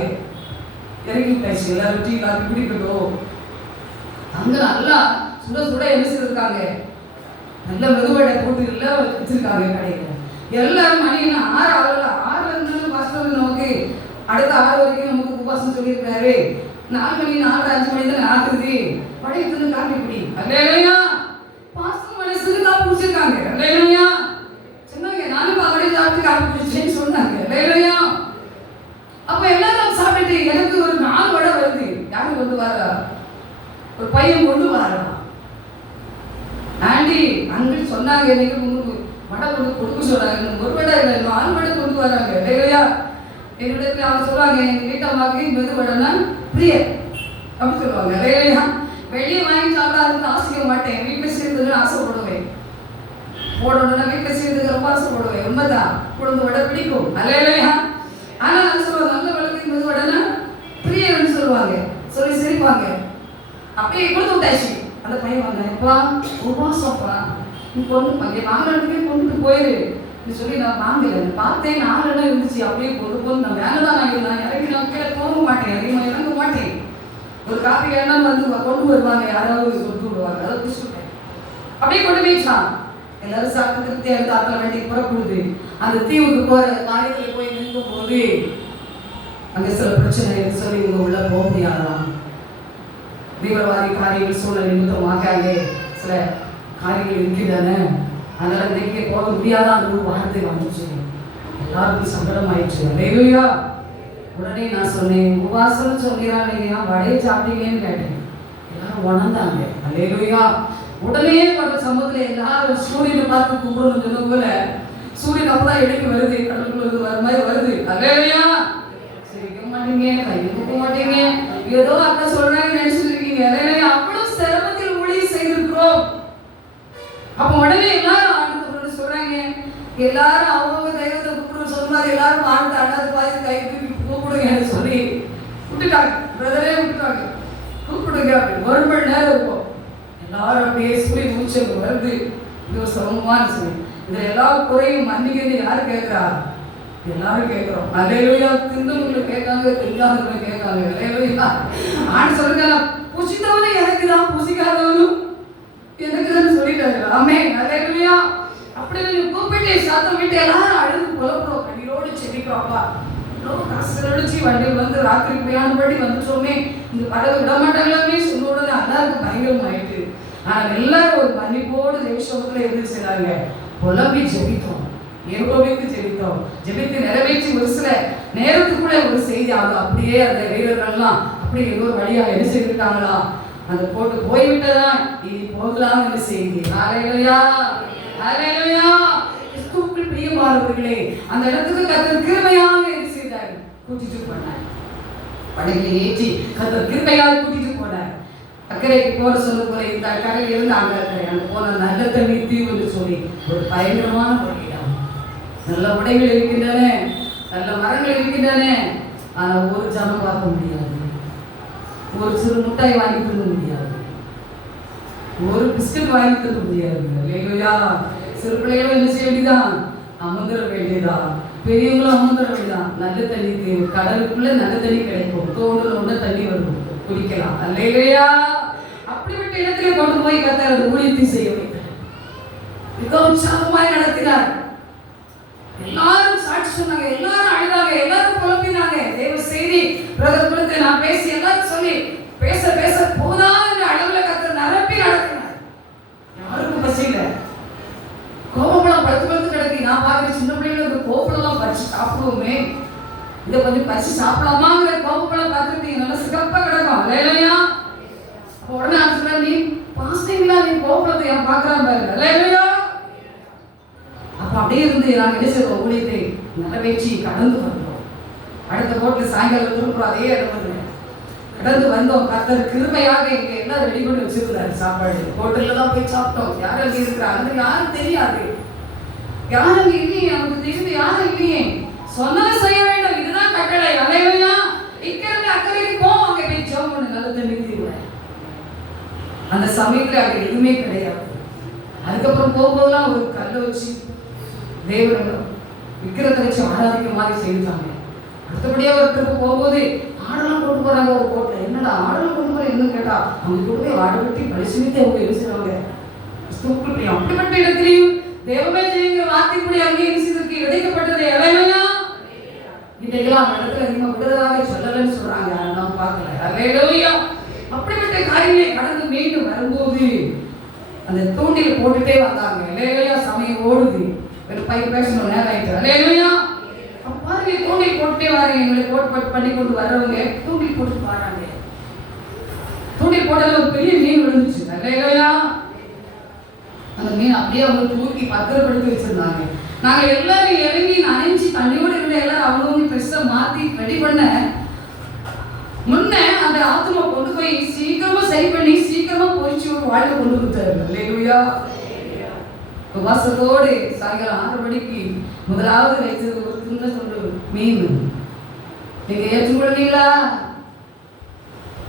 இறங்கி போயிடுச்சு. எல்லாரும் டீ காபி குடிக்கட்டும். அங்க நல்லா சுட சுட என்ன செய்திருக்காங்க, நல்ல மெதுவடை போட்டு எல்லாம் வச்சிருக்காங்க கடையில. எல்லாரும் மணி 6 ஆகல, 6 இருந்தாலும் பாஸ்டர் நமக்கு அடுத்த 6 வரைக்கும் நமக்கு உபவாசம் சொல்லியிருக்காரு. 4 மணி 4, 5 மணி தான் ஆகுது, படையத்துல காபி குடி. அல்லேலூயா. பாஸ்டர் மனசுக்கு காபி குடிச்சிருக்காங்க. அல்லேலூயா. சொன்னாங்க, நானும் அவரே சாப்பிட்டு காபி குடிச்சேன்னு சொன்னாங்க. அல்லேலூயா. அப்ப எல்லாரும் சாப்பிட்டு எனக்கு ஒரு 4 வடை வருது. யாரும் கொண்டு வரா, ஒரு பையன் கொண்டு வரா. ஆண்டி அங்கிள் சொன்னாங்க, நீங்க உங்களுக்கு வடை கொண்டு கொடுக்க சொன்னாங்க. ஒரு வடை இல்லை, 4 வடை கொண்டு வராங்க. இல்லையா? என்னிடத்துல அவங்க சொல்லுவாங்க, எங்க வீட்டம்மாக்கு மெது வடைனா பிரியர் அப்படின்னு சொல்லுவாங்க. இல்லையா? வெளியே வாங்கி சாப்பிட்டா அதுக்கு ஆசைக்க மாட்டேன், வீட்டில் சேர்ந்ததுன்னு ஆசைப்படுவேன். போடணும்னா வீட்டில் சேர்ந்ததுக்கு ரொம்ப ஆசைப்படுவேன். உண்மைதான், குழந்தை வடை பிடிக்கும். இல்லையா? ஆனா அது சொல்லுவாங்க, நல்ல வடக்கு மெது வடைனா பிரியர்னு சொல்லுவாங்க. சொல்லி சிரிப்பாங்க. அப்படியே கொடுத்து விட்டாச்சு. அந்த பையன் வாங்க, எப்பா உபாசப்பா, நீ கொண்டு அங்கே வாங்குறதுக்கே கொண்டுட்டு போயிரு நீ சொல்லி நான் வாங்கல. பார்த்தேன் 4 இடம் இருந்துச்சு, அப்படியே கொண்டு நான் வேலை தான் நான் இருந்தேன். இறங்கி நான் கீழே போக மாட்டேன், அதிகமாக இறங்க மாட்டேன். ஒரு காப்பி எண்ணம் வந்து கொண்டு வருவாங்க, யாராவது கொண்டு விடுவாங்க, அதை பிடிச்சிட்டேன். அப்படியே கொண்டு போயிடுச்சான். எல்லாரும் சாப்பிட்டு திருப்தியா இருந்து ஆத்தல வேண்டி புறப்படுது. அந்த தீவுக்கு போற காரியத்தில் போய் நிற்கும் போது அங்க சில பிரச்சனை சொல்லி இவங்க உள்ள போக முடியாதான். தீவிரவாதி காரியங்கள் சூழல் நிமித்தமாக அங்கே சில காரியங்கள் இருக்கின்றன. அதனால இன்னைக்கு போக முடியாதான் அந்த ஒரு வார்த்தை வந்துச்சு. எல்லாருக்கும் சங்கடம் ஆயிடுச்சு. அல்லேலூயா. உடனே நான் சொன்னேன், உபவாசம் சொல்கிறான், நீங்க வடையை சாப்பிட்டீங்கன்னு கேட்டேன். எல்லாரும் உணர்ந்தாங்க. அல்லேலூயா. உடனே ஒரு சமூகத்துல எல்லாரும் சூரியனை பார்த்து கும்பிடணும் சொல்லும் போல சூரியன் அப்பதான் எழுப்பி வருது, கடலுக்குள்ள இருந்து வர மாதிரி வருது. அல்லேலூயா. சிரிக்க மாட்டீங்க, கை தூக்க மாட்டீங்க, ஏதோ அக்கா சொல்றாங்க நினைச்சிட்டு இருக்கீங்க. அல்லேலூயா. அவ்வளவு சிரமத்தில் ஊழியம் செய்திருக்கிறோம். அப்ப உடனே எல்லாரும் ஆண்டு சொல்றாங்க, எல்லாரும் அவங்க தெய்வத்தை கூப்பிடுன்னு சொல்லுவாரு. எல்லாரும் ஆண்டு அண்ணாது பாதி கை தூக்கி கூப்பிடுங்கன்னு சொல்லி விட்டுட்டாங்க. பிரதரே விட்டுட்டாங்க, கூப்பிடுங்க அப்படி. 1 மணி நேரம் இருக்கும். எல்லாரும் அப்படியே சூரிய மூச்சு வருது. இது ஒரு சமமான சொல்லி இதுல எல்லா குறையும் மன்னிக்கிறது யாரு கேட்கிறா? எல்லாரும் கேட்கிறோம். அல்லேலூயா. திண்டவங்களை கேட்காங்க, தெரியாதவங்களை கேட்காங்க. அல்லேலூயா. ஆண்டு சொல்லுங்க, புசித்தவனும் எனக்கு தான், புசிக்காதவனும் எனக்கு தான் சொல்லிட்டாரு. ஆமென். அல்லேலூயா. அப்படி கூப்பிட்டு சத்தம் விட்டு எல்லாரும் அழுது புலப்புறோம், கண்ணீரோடு செபிக்கிறோம்ப்பா. கசரடிச்சு வண்டியில் வந்து ராத்திரி பிரயாணம் பண்ணி வந்துட்டோமே, இந்த படகு விட மாட்டாங்களாமே சொன்ன உடனே எல்லாருக்கும் பயங்கரமாயிட்டு. ஆனால் எல்லாரும் ஒரு மன்னிப்போடு தேவசோகத்துல இருந்து செய்றாங்க. புலம்பி ஜெபித்தோம், ஏகோபித்து ஜெபித்தோம். ஜெபித்து நிறைவேற்றி ஒரு சில நேரத்துக்குள்ள ஒரு செய்தி ஆகும். அப்படியே அந்த வீரர்கள்லாம் அப்படி ஏதோ ஒரு வழியா என்ன செய்திருக்காங்களா, அந்த போட்டு போய்விட்டதான் இனி போகலாம் என்று செய்தி. ஹல்லேலூயா. ஹல்லேலூயா. கிறிஸ்துவுக்குள் பிரியமானவர்களே, அந்த இடத்துக்கு கர்த்தர் கிருபையாக என்ன செய்தார்? கூட்டிட்டு போனார். படகில் ஏற்றி கர்த்தர் கிருபையாக கூட்டிட்டு போனார். அக்கறைக்கு போற சொல்ல போல இந்த கரையில இருந்து அங்க அங்க போன நல்ல தண்ணி தீவு என்று சொல்லி ஒரு பயங்கரமான பகுதியிடம். நல்ல உடைகள் இருக்கின்றன, நல்ல மரங்கள் இருக்கின்றன. ஆனா ஒரு ஜனம் பார்க்க முடியாது, ஒரு சிறு முட்டாய் வாங்கி தர முடியாது, ஒரு பிஸ்கட் வாங்கி தர முடியாது. இல்லையா? சிறு பிள்ளைகளும் என்ன செய்ய வேண்டியதான்? அமர்ந்துட வேண்டியதான். பெரியவங்களும் அமர்ந்துட வேண்டியதான். நல்ல தண்ணி தேவை. கடலுக்குள்ள நல்ல தண்ணி கிடைக்கும், தோணுல ஒண்ணு தண்ணி வரும், குடிக்கலாம். அல்லேலூயா. அப்படிப்பட்ட இடத்திலே கொண்டு போய் கர்த்தர் ஊழியத்தை செய்ய வைத்தார். மிக உற்சாகமாய் நடத்தினார். எல்லாரும் சாட்சி சொன்னாங்க, எல்லாரும் அழுதாங்க, எல்லாரும் புலம்பினாங்க. தேவ செய்தி பிரதர் குலத்தை நான் பேசி எல்லாரும் சொல்லி பேச பேச போதாத அளவுல கர்த்தர் நிரப்பி நடத்தினார். யாருக்கும் பசியில கோபப்பழம் பழுத்து பழுத்து கிடக்கு. நான் பார்க்குற சின்ன பிள்ளைங்களுக்கு கோபப்பழம் பறிச்சு சாப்பிடுவோமே, இதை கொஞ்சம் பறிச்சு சாப்பிடலாமாங்கிற கோபப்பழம் பார்த்துருப்பீங்க, நல்லா சிறப்பா கிடக்கும். அல்லேலூயா. உடனே சொல்ற, நீ பாஸ்டிங்ல நீ கோபப்பழத்தை ஏன் பார்க்கறான் பாருங்க. அல்லேலூயா. அப்ப அப்படியே இருந்து நாங்கள் என்ன செய்வோம்? ஊழியத்தை நிறைவேற்றி கடந்து வந்தோம். அடுத்த போட்டில் சாயங்காலம் திரும்ப அதே இடம் கடந்து வந்தோம். கர்த்தர் கிருபையாக எங்க எல்லாம் ரெடி பண்ணி வச்சிருக்கிறாரு. சாப்பாடு ஹோட்டல்ல தான் போய் சாப்பிட்டோம். யாரும் அங்கே இருக்கிறாங்க யாரும் தெரியாது, யாரும் இல்லையே, நமக்கு தெரியுது யாரும் இல்லையே. சொன்னதை செய்ய வேண்டும், இதுதான் கட்டளை. அல்லேலூயா. இக்கிருந்து அக்கறைக்கு போவோம், அங்கே போய் ஜெபம் பண்ணு, நல்ல தண்ணி தீவிர. அந்த சமயத்துல அங்கே எதுவுமே கிடையாது. அதுக்கப்புறம் போகும்போதெல்லாம் ஒரு கல்லை வச்சு தேவனை விக்கிரத்தை வச்சு ஆராதிக்க மாதிரி செய்தாங்க. அடுத்தபடியா ஒரு ட்ரிப்பு போகும்போது ஆடெல்லாம் கொண்டு போறாங்க ஒரு போட்ல. என்னடா ஆடெல்லாம் கொண்டு போற என்னன்னு கேட்டா, அவங்க கொண்டு போய் ஆடை வெட்டி பரிசுமித்து அவங்க யோசிக்கிறாங்க. அப்படிப்பட்ட இடத்திலையும் தேவமே செய்யுங்கிற வார்த்தைப்படி அங்கே யோசிக்கிறதுக்கு விதைக்கப்பட்டது. அல்லேலூயா. இன்றைக்கெல்லாம் அந்த இடத்துல அதிகமாக விடுதலாக சொல்லலன்னு சொல்றாங்க, நம்ம பார்க்கல. அல்லேலூயா. அப்படிப்பட்ட காரியங்களை கடந்து மீண்டும் வரும்போது அந்த தூண்டில் போட்டுட்டே வந்தாங்க. அல்லேலூயா. சமயம் ஓடுது, ஒரு பைப் பேசணும் நேரம் ஆயிட்டு. அல்லேலூயா. பாருங்க, தூண்டில் போட்டுட்டே வராங்க. எங்களை கோட் பண்ணி கொண்டு வர்றவங்க தூண்டில் போட்டு வராங்க. தூண்டில் போட்டதுல ஒரு பெரிய மீன் விழுந்துச்சு. அல்லேலூயா. அந்த மீன் அப்படியே அவங்க தூக்கி பத்திரப்படுத்தி வச்சிருந்தாங்க. நாங்க எல்லாரும் இறங்கி நனைஞ்சு தண்ணியோடு இருந்த எல்லாரும் அவங்கவுங்க ட்ரெஸ்ஸை மாத்தி ரெடி பண்ண முன்ன அந்த ஆத்மா கொண்டு போய் சீக்கிரமா சரி பண்ணி சீக்கிரமா பொறிச்சு ஒரு வாழ்க்கை கொண்டு வந்துட்டாரு. அல்லேலூயா. உபவாசத்தோடு சாயங்காலம் 6 மணிக்கு முதலாவது வைத்தது ஒரு துண்ட சொல்ற மீன். நீங்க ஏற்றுக்கொள்ளீங்களா?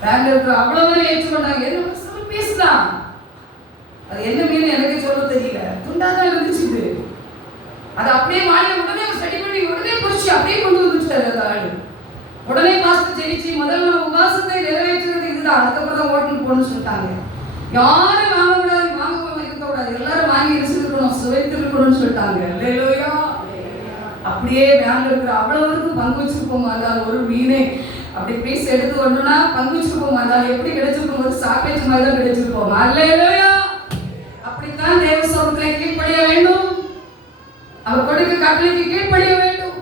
பேங்க்ல இருக்கிற அவ்வளவு பேரும் ஏற்றுக்கொண்டாங்க. என்ன பேசுதான், அது என்ன மீன் எனக்கு சொல்ல தெரியல, துண்டாதான் இருந்துச்சு. அது அப்படியே வாங்கி உடனே ஸ்டடி பண்ணி உடனே பொறிச்சு அப்படியே கொண்டு வந்துட்டாரு அந்த ஆளு. உடனே பாஸ்டர் ஜெயிச்சு முதல்ல உபவாசத்தை நிறைவேற்றுறது இதுதான், அதுக்கப்புறம் தான் ஓட்டுன்னு போன்னு சொல்லிட்டாங்க. யாரும் வாங்கக்கூடாது, வாங்க இருக்கக்கூடாது, எல்லாரும் வாங்கி இருக்கணும், சுவைத்திருக்கணும்னு சொல்லிட்டாங்க. அல்லேலூயா. அப்படியே பேங்க்ல இருக்கிற அவ்வளவுக்கும் பங்கு வச்சிருப்போம். அதான் ஒரு மீனை அப்படி பீஸ் எடுத்து ஒண்ணுனா பங்கு வச்சிருப்போம். அதான் எப்படி கிடைச்சிருப்போம்? ஒரு சாக்லேட் மாதிரி தான் கிடைச்சிருப்போம். அல்லேலூயா. அப்படித்தான் தேவ சமூகத்திலே கீழ்ப்படிய வேண்டும், அவர் கொடுக்க கட்டளைக்கு கீழ்ப்படிய வேண்டும்.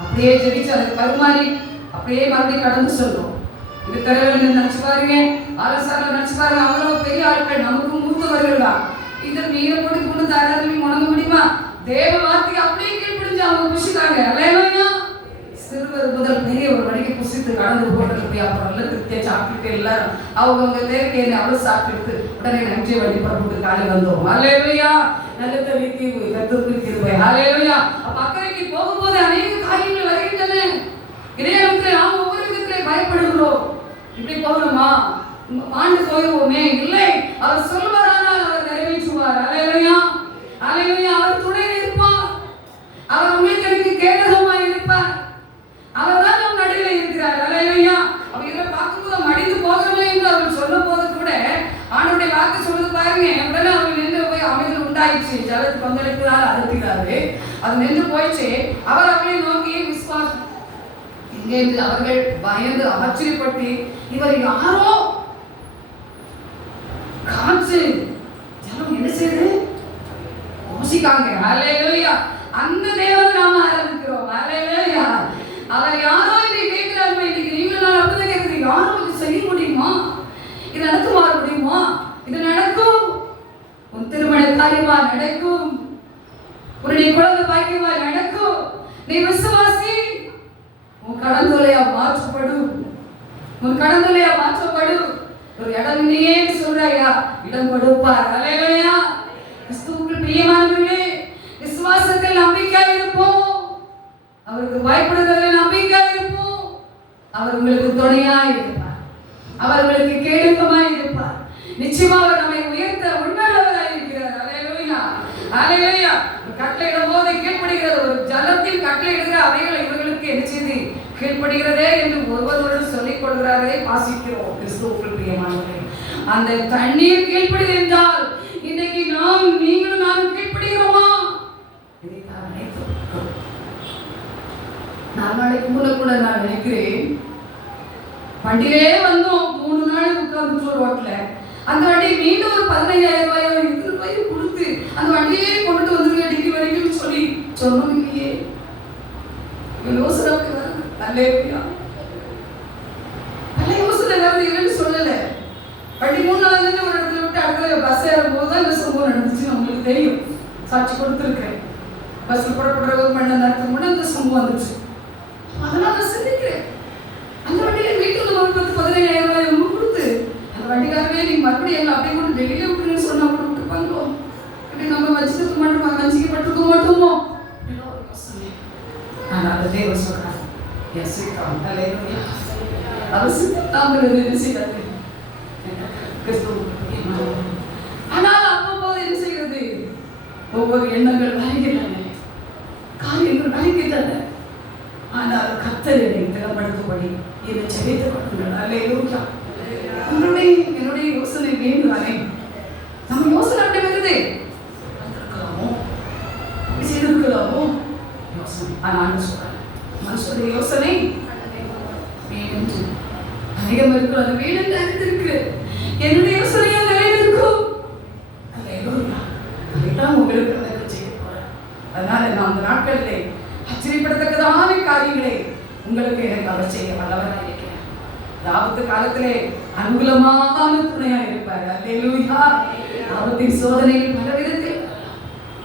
அப்படியே ஜெபிச்சு அதுக்கு பரிமாறி அப்படியே மறுபடியும் கடந்து சொல்றோம். இது தரவேன்னு நினைச்சு பாருங்க, ஆலோசனை நினைச்சு பாருங்க. அவ்வளவு பெரிய ஆட்கள், நமக்கு மூத்தவர்கள் தான். இந்த மீனை போட்டு கொண்டு தராது முடங்க முடியுமா? தேவ வார்த்தைக்கு அப்படியே கீழ்ப்படிஞ்சு அவங்க புசித்தாங்க. அல்லேலூயா. சிறுவர் முதல் பெரியவர் வரைக்கும் புசித்து கடந்து போட்டு போய் அப்புறம் எல்லாம் திருப்தியா சாப்பிட்டுட்டு எல்லாரும் அவங்க தேவைக்கு அவ்வளவு சாப்பிட்டு உடனே நன்றி வழி புறப்பட்டு காலை வந்தோம். அல்லேலூயா. நல்ல தவிர்த்து கத்துக்கு போய் அல்லேலூயா. அப்ப அக்கறைக்கு போகும்போது அநேக காரியங்கள் வருகின்றன. இறைவனுக்கு நாம் ஒவ்வொரு விதத்திலே பயப்படுகிறோம். இப்படி போகணுமா, மாண்டு போயிடுவோமே? இல்லை, அவர் சொல்வாரானால் அவர் நிறைவேற்றுவார். அல்லேலூயா. அல்லேலூயா. அவர் துணை இருப்பார். அவர் உங்களுக்கு எனக்கு கேடகமாய் இருப்பார். அவர் தான் நம் நடுவில் இருக்கிறார். அல்லேலூயா. அப்ப இதை பார்க்கும்போது மடிந்து போகிறோமே என்று அவர் சொல்லும் போது கூட ஆண்டவருடைய வாக்கு சொல்லுது பாருங்க. உடனே அவர் நின்று போய் அமைதி உண்டாயிடுச்சு. ஜலத்து பங்களிப்பதால் அனுப்பினாரு. அது நின்று போயிடுச்சு. அவர் அவர்களை நோக்கி விசுவாசம் இங்கே அவர்கள் பயந்து ஆச்சரியப்பட்டு இவர் யாரோ காற்று ஜலம் என்ன செய்யுது யோசிக்காங்க. அல்லேலூயா. அந்த தேவனை நாம ஆராதிக்கிறோம். அல்லேலூயா. அவர் யாரோ இதை கேட்கிறாரு. இன்னைக்கு நீங்கள் நான் அப்படிதான் கேட்குறீங்க. யாரோ இது செய்ய முடியுமா? இது நடக்க முடியுமா? இது நடக்கும். உன் திருமண காரியமா நடக்கும். உன்னுடைய குழந்தை பாக்கியமா நடக்கும். நீ விசுவாசி. உன் கடந்தொலையா மாற்றப்படும். உன் கடந்தொலையா மாற்றப்படும். ஒரு இடம் நீயே சொல்றாயா, இடம் கொடுப்பார். அல்லேலூயா. கிறிஸ்துவுக்கு பிரியமானவர்களே, விசுவாசத்தில் நம்பிக்கையாக இருப்போம். அவருக்கு பயப்படுவதில் நம்பிக்கையாக இருப்போம். அவர் உங்களுக்கு துணையாய் இருப்பார். அவர் உங்களுக்கு கேடகமாய் இருப்பார். நிச்சயமா அவர் நம்மை உயர்த்த உண்மையுள்ளவராய் இருக்கிறார். அல்லேலூயா. அல்லேலூயா. கட்டளையிடும் போது கீழ்ப்படுகிறது. ஒரு ஜலத்தில் கட்டளையிடுகிற அவைகளை இவர்களுக்கு என்ன செய்து கீழ்ப்படுகிறதே என்று ஒருவரோடு சொல்லிக் கொள்கிறாரே வாசிக்கிறோம். கிறிஸ்துவுக்கு பிரியமானவர்களே, அந்த தண்ணீர் கீழ்ப்படி என்றால் இன்னைக்கு நீங்களும் நானும் கீழ்ப்படுகிறோமா? நாளைக்கு மூல கூட நான் நினைக்கிறேன், வண்டியிலே வந்தோம். 3 நாள் உட்கார்ந்து ரோட்ல அந்த வண்டி மீண்டும் ஒரு 15,000 ரூபாயோ 20 ரூபாயோ கொடுத்து அந்த வண்டியே கொண்டு வந்துருங்க டிக்கி வரைக்கும் சொல்லி சொன்னோம் இல்லையே. யோசனை அல்லேலூயா. நல்ல யோசனை வருது இல்லைன்னு சொல்லல. வண்டி 3 நாள் ஒரு இடத்துல விட்டு அடுத்த பஸ் ஏறும்போது தான் இந்த சம்பவம் நடந்துச்சுன்னு உங்களுக்கு தெரியும். சாட்சி கொடுத்துருக்கேன். பஸ்ல புறப்படுற 1 மணி நேரத்துக்கு முன்னாடி இந்த சம்பவம் வந்துச்சு. அதனால நான் சிந்திக்கிறேன், அந்த வண்டியில வீட்டுல ஒரு 10-15,000 ரூபாய் கொடுத்து அந்த வண்டிக்காரவே நீங்க மறுபடியும் எங்களை அப்படியே கொண்டு வெளியில விட்டுருன்னு சொன்னா கூட விட்டுப்பாங்களோ, இப்படி நம்ம வச்சுக்க மாட்டோமா, வஞ்சிக்கப்பட்டிருக்க மாட்டோமோ? ஆனால் அந்த தேவன் சொல்றார், எஸ் அவர் சித்தாமல் செய்தாரு. ஆனால் அவ்வப்போது என்ன செய்கிறது, ஒவ்வொரு எண்ணங்கள் வருகின்றன, காரியங்கள் வருகின்றன. ஆனால் கர்த்தர் என்னை திறப்படுத்தும்படி இதை ஜெபித்துக் கொள்ளுங்கள். அல்லேலூயா. என்னுடைய யோசனை வேண்டுதானே? நம்ம யோசனை அப்படி வருது, வந்திருக்கலாமோ, அப்படி செய்திருக்கலாமோ யோசனை. ஆனால் சொல்றேன், மனுஷனுடைய யோசனை வேண்டு அதிகம் இருக்கும். அது வேண்டு அறிந்திருக்கு. என்னுடைய யோசனையா நிறைய இருக்கும். அல்லேலூயா. அதைத்தான் உங்களுக்கு எனக்கு செய்ய போறேன். அதனால நான் அந்த நாட்களிலே ஆச்சரியப்படத்தக்கதான காரியங்களை உங்களுக்கு எனக்கு அவர் செய்ய வல்லவராக இருக்கிறார். ஆபத்து காலத்திலே அனுகூலமான துணையா இருப்பார். அல்லேலூயா. ஆபத்தின் சோதனையில் பல விதத்தில்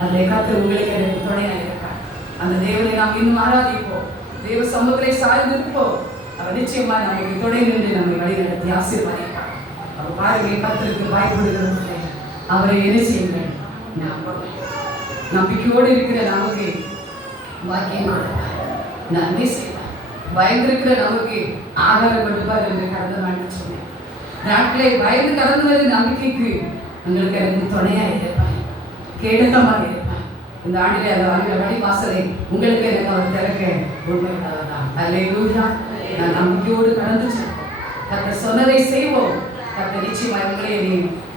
அதை காத்து உங்களுக்கு எனக்கு துணையா இருப்பார். அந்த தேவனை நாம் இன்னும் ஆராதிப்போம். தேவ சமூகத்தை சார்ந்து இருப்போம். அவர் நிச்சயமா நமக்கு துணை நின்று நம்மை வழிநடத்தி ஆசீர்வதிப்பார். அவர் பாருங்க, கர்த்தருக்கு பயப்படுகிறது. அவரை என்ன செய்யுங்கள், நம்பிக்கையோடு இருக்கிற நமக்கு பாக்கியம் கொடுப்பார், நன்மை செய்வார். பயந்திருக்கிற நமக்கு ஆகாரம் கொடுப்பார் என்று கடந்த நாள் சொன்னேன். நாட்களை பயந்து கடந்து வர நம்பிக்கைக்கு உங்களுக்கு எனக்கு துணையா இருப்பார், கேடகமாக இருப்பார். இந்த ஆண்டிலே அந்த வழி வாசலை உங்களுக்கு எனக்கு அவர் திறக்க உண்மை உள்ளவர்தான். அல்லேலூயா. நான் நம்பிக்கையோடு கடந்து செல்வோம். கர்த்தர் சொன்னதை செய்வோம். கர்த்தர் நிச்சயமாக உங்களை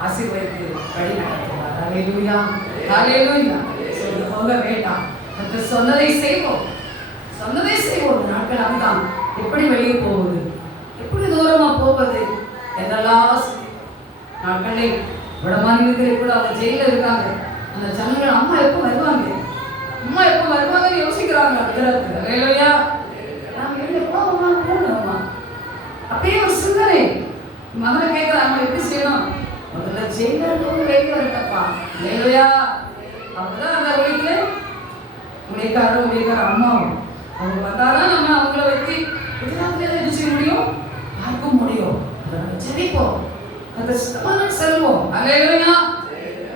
ஆசீர்வதித்து வழி நடத்துவார். அல்லேலூயா. அல்லேலூயா. சொல்லி போக வேண்டாம். கர்த்தர் சொன்னதை செய்வோம். சொன்னதை செய்வோம். நாட்கள் அதுதான். எப்படி வெளியே போவது, எப்படி தூரமா போவது என்றெல்லாம் நாட்களை வடமாநிலத்தில் கூட அவங்க ஜெயில இருக்காங்க. அந்த ஜனங்கள் அம்மா எப்போ வருவாங்க, அம்மா எப்போ வருவாங்கன்னு யோசிக்கிறாங்க. அல்லேலூயா. நாம எப்போ போகணுமா அப்படியே ஒரு சிந்தனை மகனை கேட்கிறாங்க, எப்படி செய்யணும்? முதல்ல ஜெயில வெளியே வரட்டப்பா. அல்லேலூயா. அப்பதான் அந்த வீட்டுல ஊழியக்கார அம்மாவும் அவங்க வந்தாதான் நம்ம அவங்கள வைத்து எதிராக என்ன செய்ய முடியும், பார்க்க முடியும். அதனால ஜெபிப்போம், அந்த சுத்தமான செல்வோம். அல்லேலூயா.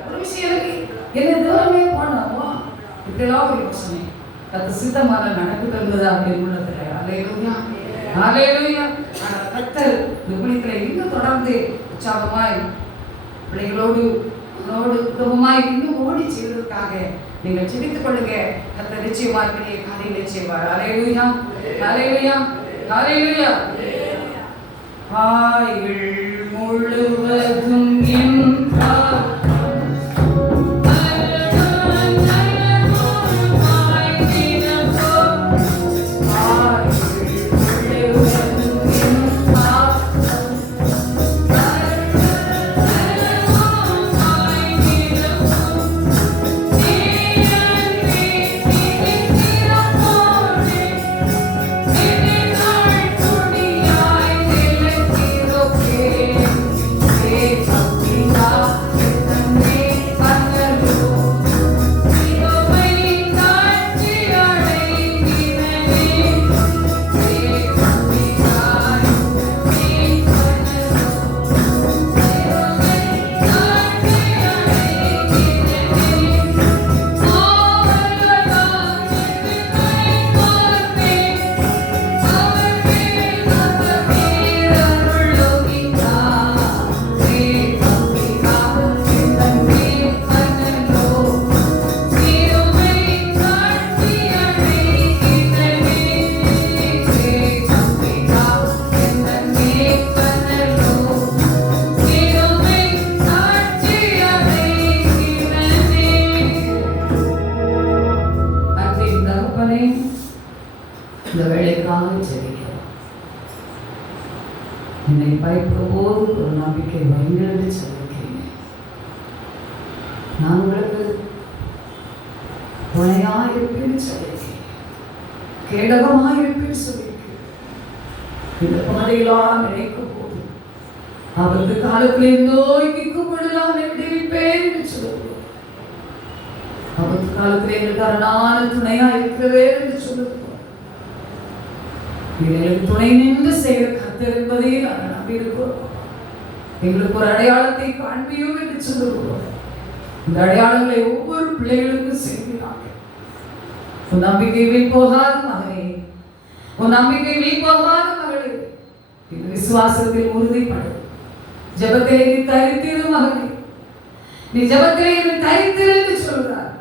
ஒரு விஷயம் இருக்கு, என்ன தூரமே போனாவோ இப்படிலாம் ஒரு யோசனை அது சித்தமான நடக்குது என்பது அப்படி உள்ளதில்லை. அல்லேலூயா, அல்லேலூயா. ஆனால் கர்த்தர் இந்த ஊழியத்தில் இன்னும் தொடர்ந்து உற்சாகமாய் பிள்ளைகளோடு குடும்பமாய் இன்னும் ஓடி செய்வதற்காக நீங்கள் ஜெபித்துக் கொள்ளுங்க. கர்த்தர் நிச்சயமாக பெரிய காரியங்களை செய்வார். அல்லேலூயா, அல்லேலூயா, அல்லேலூயா. ஆயுள் முழுவதும் இந்த வேலைக்காக ஜெபிக்கிறோம். என்னை பயப்படும் போது ஒரு நம்பிக்கை வைங்கிறது சொல்லியிருக்கிறீங்க. நான் உங்களுக்கு துணையாக இருப்பேன்னு சொல்லியிருக்கேன், கேடகமாக இருப்பேன்னு சொல்லியிருக்கேன். இந்த பாதையெல்லாம் நினைக்கும் போது அவருக்கு காலத்திலே நோய்க்கு கூப்பிடலாம் விடுவிப்பேன் என்று சொல்லுவோம். அவருக்கு காலத்திலே எங்களுக்கு அரணான துணையா இருக்கிறதே என்று சொல்லுவோம். எங்களுக்கு துணை நின்று செய்கிற கர்த்தர் என்பதை நாங்கள் நம்பியிருக்கிறோம். எங்களுக்கு ஒரு அடையாளத்தை காண்பியும் என்று சொல்லுகிறோம். இந்த அடையாளங்களை ஒவ்வொரு பிள்ளைகளுக்கும் செய்கிறார்கள். உன் நம்பிக்கை வீண் போகாத மகனே, உன் நம்பிக்கை வீண் போகாத மகளே, இந்த விசுவாசத்தில் உறுதிப்படு. ஜெபத்திலே நீ தரித்திரு மகனே, நீ ஜெபத்திலே நீ தரித்திரு என்று சொல்கிறார்.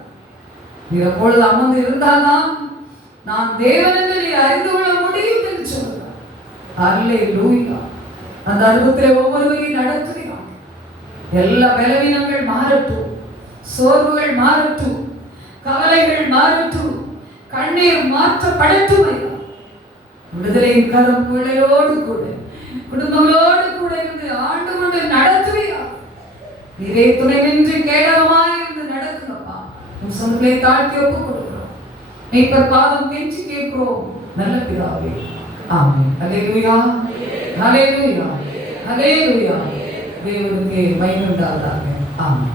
நீ அப்பொழுது அமர்ந்து இருந்தால்தான் நான் தேவன் என்று நீ அறிந்து கொள்ள முடியும் என்று சொல்கிறார். அல்லேலூயா. அந்த அனுபவத்திலே ஒவ்வொருவரையும் நடத்துகிறார். எல்லா பலவீனங்கள் மாறட்டும், சோர்வுகள் மாறட்டும், கவலைகள் மாறட்டும், கண்ணீர் மாற்றப்படட்டும். விடுதலையின் கரம் பிள்ளையோடு கூட குடும்பங்களோடு கூட இருந்து ஆண்டு கொண்டு நடத்துவீர்கள். நீரே துணை நின்று கேடகமாய் இருந்து நடத்துங்கப்பா. உன் சொந்தங்களை தாழ்த்தி ஒப்புக் கொடுக்கிறோம். மீட்பர் பாதம் கெஞ்சி கேட்கிறோம் நல்ல பிதாவே. ஆமென். அல்லேலூயா, அல்லேலூயா, அல்லேலூயா. தேவனுக்கு மகிமை உண்டாவதாக. ஆமென்.